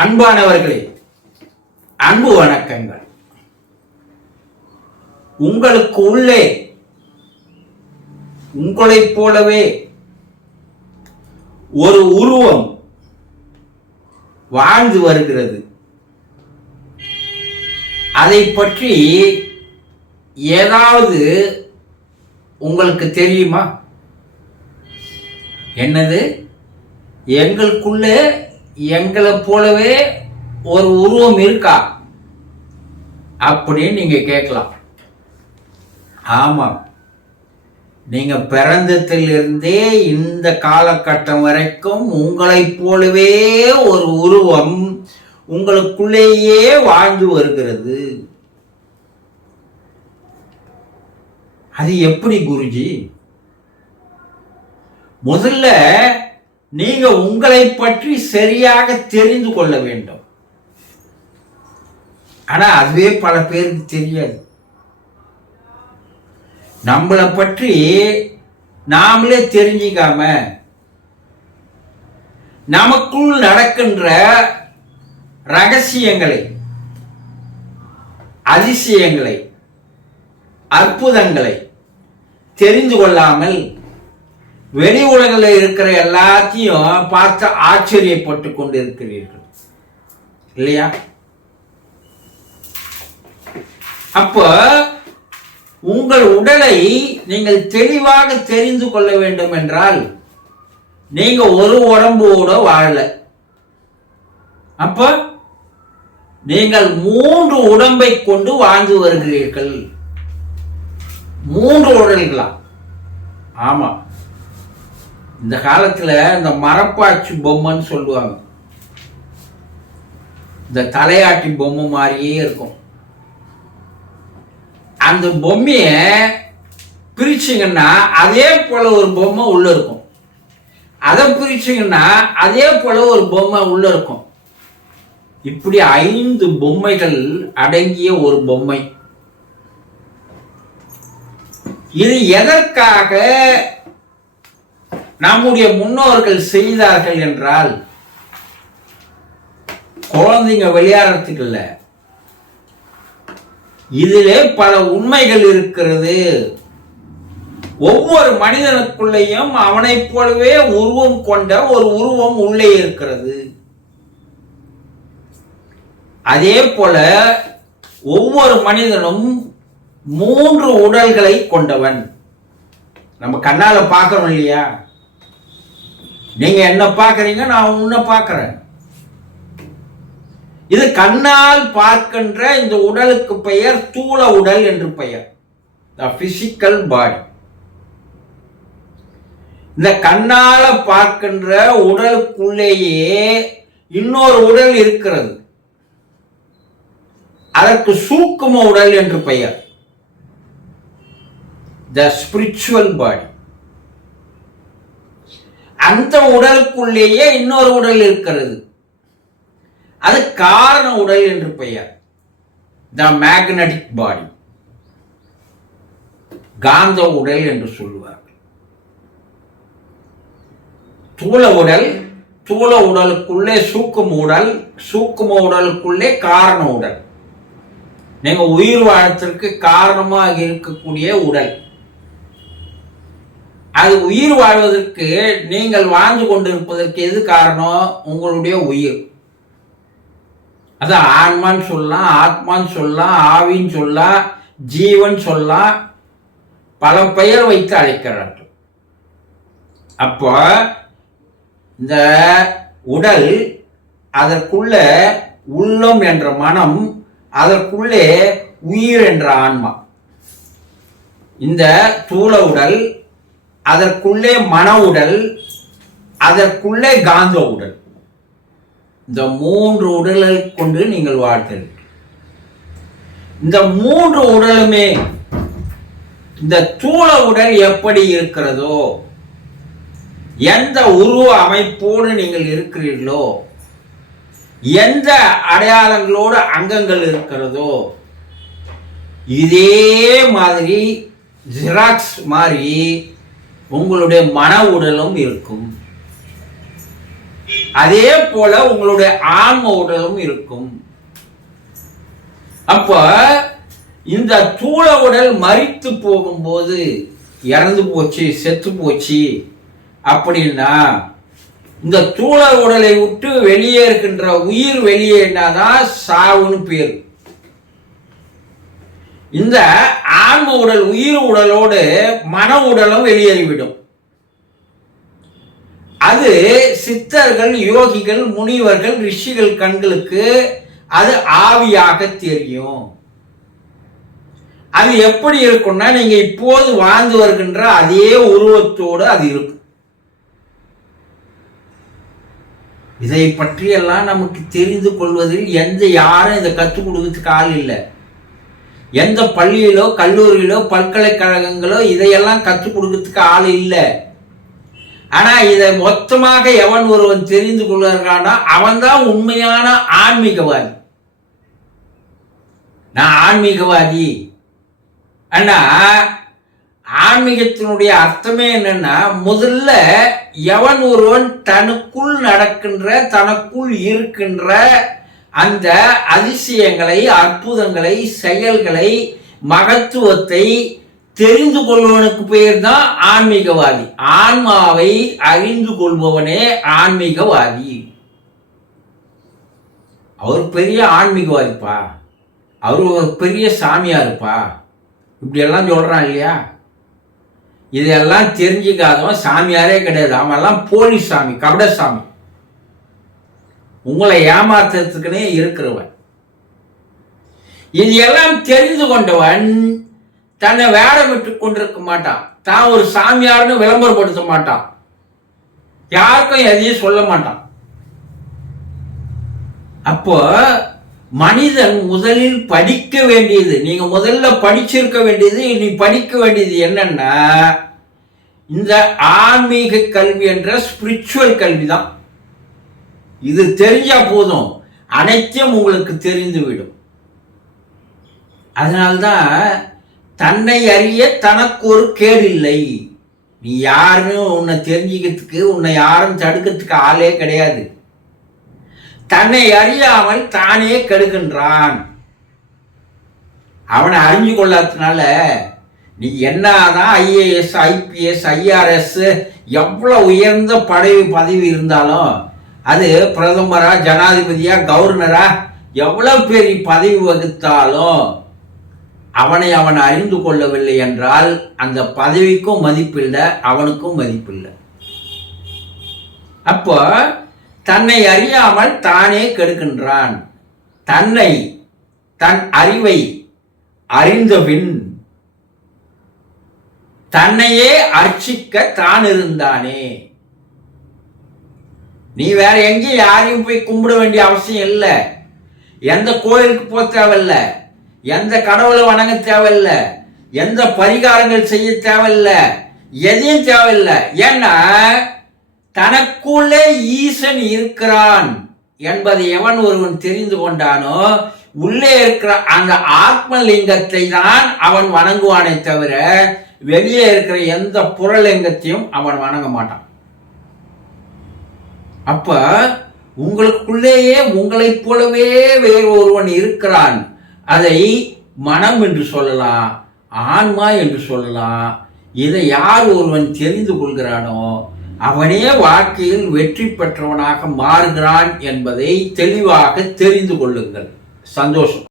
அன்பானவர்களே, அன்பு வணக்கங்கள். உங்களுக்கு உள்ளே உங்களைப் போலவே ஒரு உருவம் வாழ்ந்து வருகிறது. அதை பற்றி ஏதாவது உங்களுக்கு தெரியுமா? என்னது? எங்களுக்குள்ளே எங்களை போலவே ஒரு உருவம் இருக்கா அப்படின்னு நீங்க கேட்கலாம். ஆமாம், நீங்க பிறந்ததிலிருந்தே இந்த காலகட்டம் வரைக்கும் உங்களைப் போலவே ஒரு உருவம் உங்களுக்குள்ளேயே வாழ்ந்து வருகிறது. அது எப்படி குருஜி? முதல்ல நீங்க உங்களை பற்றி சரியாக தெரிந்து கொள்ள வேண்டும். ஆனா அதுவே பல பேருக்கு தெரியாது. நம்மளை பற்றி நாமளே தெரிஞ்சிக்காம நமக்குள் நடக்கின்ற ரகசியங்களை, அதிசயங்களை, அற்புதங்களை தெரிந்து கொள்ளாமல் வெளி உலகில் இருக்கிற எல்லாத்தையும் பார்த்து ஆச்சரியப்பட்டு கொண்டு இருக்கிறீர்கள் இல்லையா? அப்ப உங்கள் உடலை நீங்கள் தெளிவாக தெரிந்து கொள்ள வேண்டும் என்றால் நீங்க ஒரு உடம்போட வாழல. அப்ப நீங்கள் 3 உடம்பை கொண்டு வாழ்ந்து வருகிறீர்கள். 3 உடல்களா? ஆமா. இந்த காலத்துல இந்த மரப்பாச்சி பொம்மைன்னு சொல்லுவாங்க. இந்த தலையாட்டி பொம்மை மாதிரியே இருக்கும். அந்த பொம்மைய பிரிச்சிங்கன்னா அதே போல ஒரு பொம்மை உள்ள இருக்கும். அதை பிரிச்சிங்கன்னா அதே போல ஒரு பொம்மை உள்ள இருக்கும். இப்படி 5 பொம்மைகள் அடங்கிய ஒரு பொம்மை. இது எதற்காக நம்முடைய முன்னோர்கள் செய்தார்கள் என்றால், குழந்தைங்க விளையாடுறதுக்கு இல்ல, இதிலே பல உண்மைகள் இருக்கிறது. ஒவ்வொரு மனிதனுக்குள்ளேயும் அவனைப் போலவே உருவம் கொண்ட ஒரு உருவம் உள்ளே இருக்கிறது. அதே போல ஒவ்வொரு மனிதனும் 3 உடல்களை கொண்டவன். நம்ம கண்ணால பார்க்கறோம் இல்லையா? நீங்க என்ன பார்க்கறீங்க, நான் உன்னை பார்க்கிறேன். இது கண்ணால் பார்க்கின்ற இந்த உடலுக்கு பெயர் ஸ்தூல உடல் என்று பெயர், த பிசிக்கல் பாடி. இந்த கண்ணால பார்க்கின்ற உடலுக்குள்ளேயே இன்னொரு உடல் இருக்கிறது. அதற்கு சூக்கும உடல் என்று பெயர், த ஸ்பிரிச்சுவல் பாடி. அந்த உடலுக்குள்ளேயே இன்னொரு உடல் இருக்கிறது. அது காரண உடல் என்று பெயர், த மேக்னடிக் பாடி, காந்த உடல் என்று சொல்லுவார்கள். தூல உடல், தூல உடலுக்குள்ளே சூக்கும உடல், சூக்கும உடலுக்குள்ளே காரண உடல். நீங்க உயிர் வாழத்திற்கு காரணமாக இருக்கக்கூடிய உடல். அது உயிர் வாழ்வதற்கு, நீங்கள் வாழ்ந்து கொண்டிருப்பதற்கு எது காரணம்? உங்களுடைய உயிர். அது ஆன்மான்னு சொல்லலாம், ஆத்மான்னு சொல்லலாம், ஆவின்னு சொல்லலாம், ஜீவன் சொல்லலாம், பல பெயர் வைத்து அழைக்கிறார்கள். அப்போ இந்த உடல், அதற்குள்ள உள்ளம் என்ற மனம், அதற்குள்ளே உயிர் என்ற ஆன்மா. இந்த தூல உடல், அதற்குள்ளே மன உடல், அதற்குள்ளே காந்த உடல். இந்த 3 உடலை கொண்டு நீங்கள் வாழ்கிறீர்கள். இந்த 3 உடலுமே, இந்த தூல உடல் எப்படி இருக்கிறதோ, எந்த உருவ அமைப்போடு நீங்கள் இருக்கிறீர்களோ, எந்த அடையாளங்களோடு அங்கங்கள் இருக்கிறதோ, இதே மாதிரி ஜெராக்ஸ் மாதிரி உங்களுடைய மன உடலும் இருக்கும். அதே போல உங்களுடைய ஆன்ம உடலும் இருக்கும். அப்ப இந்த தூள உடல் மரித்து போகும்போது இறந்து போச்சு, செத்து போச்சு அப்படின்னா இந்த தூள உடலை விட்டு வெளியே இருக்கின்ற உயிர் வெளியேனாதான் சாவுன்னு பேர். இந்த ஆன்ம உடல் உயிர் உடலோடு மன உடலும் வெளியேறிவிடும். அது சித்தர்கள், யோகிகள், முனிவர்கள், ரிஷிகள் கண்களுக்கு அது ஆவியாக தெரியும். அது எப்படி இருக்கும்னா நீங்க இப்போது வாழ்ந்து வருகின்ற அதே உருவத்தோடு அது இருக்கும். இதை பற்றியெல்லாம் நமக்கு தெரிந்து கொள்வதில் யாரும் இதை கற்றுக் கொடுக்கிறதுக்கு ஆள் இல்லை. எந்த பள்ளியிலோ கல்லூரியிலோ பல்கலைக்கழகங்களோ இதையெல்லாம் கற்றுக் கொடுக்கிறதுக்கு ஆள் இல்லை. ஆனா இதை மொத்தமாக எவன் ஒருவன் தெரிந்து கொள்கிறானா அவன்தான் உண்மையான ஆன்மீகவாதி. நான் ஆன்மீகவாதி. ஆனா ஆன்மீகத்தினுடைய அர்த்தமே என்னன்னா, முதல்ல எவன் ஒருவன் தனக்குள் நடக்கின்ற, தனக்குள் இருக்கின்ற அந்த அதிசயங்களை, அற்புதங்களை, செயல்களை, மகத்துவத்தை தெரிந்து கொள்வனுக்கு பெயர் தான் ஆன்மீகவாதி. ஆன்மாவை அறிந்து கொள்பவனே ஆன்மீகவாதி. அவர் பெரிய ஆன்மீகவாதிப்பா, அவர் ஒரு பெரிய சாமியாருப்பா, இப்படி எல்லாம் சொல்றான் இல்லையா? இதெல்லாம் தெரிஞ்சுக்காதவன் சாமியாரே கிடையாது. அவன் எல்லாம் போலி சாமி, கபட சாமி, உங்களை ஏமாத்துறதுக்குன்னே இருக்கிறவன். இது எல்லாம் தெரிந்து கொண்டவன் தன்னை வேடம் விட்டு கொண்டிருக்க மாட்டான். தான் ஒரு சாமியார்னு விளம்பரப்படுத்த மாட்டான். யாருக்கும் எதையும் சொல்ல மாட்டான். அப்போ மனிதன் முதலில் படிக்க வேண்டியது, நீங்க முதல்ல படிச்சிருக்க வேண்டியது, நீ படிக்க வேண்டியது என்னன்னா இந்த ஆன்மீக கல்வி என்ற ஸ்பிரிச்சுவல் கல்வி தான். இது தெரிஞ்சா போதும், அனைத்தும் உங்களுக்கு தெரிந்துவிடும். அதனால்தான் தன்னை அறிய தனக்கு ஒரு கேடு இல்லை. நீ யாருன்னு உன்னை தெரிஞ்சுக்கிறதுக்கு உன்னை யாரும் தடுக்கிறதுக்கு ஆளே கிடையாது. தன்னை அறியாமல் தானே கெடுக்கின்றான். அவனை அறிஞ்சு கொள்ளாததுனால நீ என்னதான் ஐஏஎஸ், ஐபிஎஸ், ஐஆர்எஸ் எவ்வளவு உயர்ந்த பதவி இருந்தாலும், அது பிரதமரா, ஜனாதிபதியா, கவர்னரா எவ்வளவு பெரிய பதவி வகித்தாலும் அவனை அவன் அறிந்து கொள்ளவில்லை என்றால் அந்த பதவிக்கும் மதிப்பில்லை, அவனுக்கும் மதிப்பில்லை. அப்போ தன்னை அறியாமல் தானே கெடுக்கின்றான். தன்னை, தன் அறிவை அறிந்தபின் தன்னையே அர்ச்சிக்க தான் இருந்தானே. நீ வேற எங்கேயும் யாரையும் போய் கும்பிட வேண்டிய அவசியம் இல்லை. எந்த கோயிலுக்கு போக தேவையில்லை, எந்த கடவுளை வணங்க தேவையில்லை, எந்த பரிகாரங்கள் செய்ய தேவையில்லை, எதையும் தேவையில்லை. ஏன்னா தனக்குள்ளே ஈசன் இருக்கிறான் என்பதை எவன் ஒருவன் தெரிந்து கொண்டானோ உள்ளே இருக்கிற அந்த ஆத்மலிங்கத்தை தான் அவன் வணங்குவானே தவிர வெளியே இருக்கிற எந்த புறலிங்கத்தையும் அவன் வணங்க மாட்டான். அப்ப உங்களுக்குள்ளேயே உங்களைப் போலவே வேறு ஒருவன் இருக்கிறான். அதை மனம் என்று சொல்லலாம், ஆன்மா என்று சொல்லலாம். இதை யார் ஒருவன் தெரிந்து கொள்கிறானோ அவனே வாழ்க்கையில் வெற்றி பெற்றவனாக மாறுகிறான் என்பதை தெளிவாக தெரிந்து கொள்ளுங்கள். சந்தோஷம்.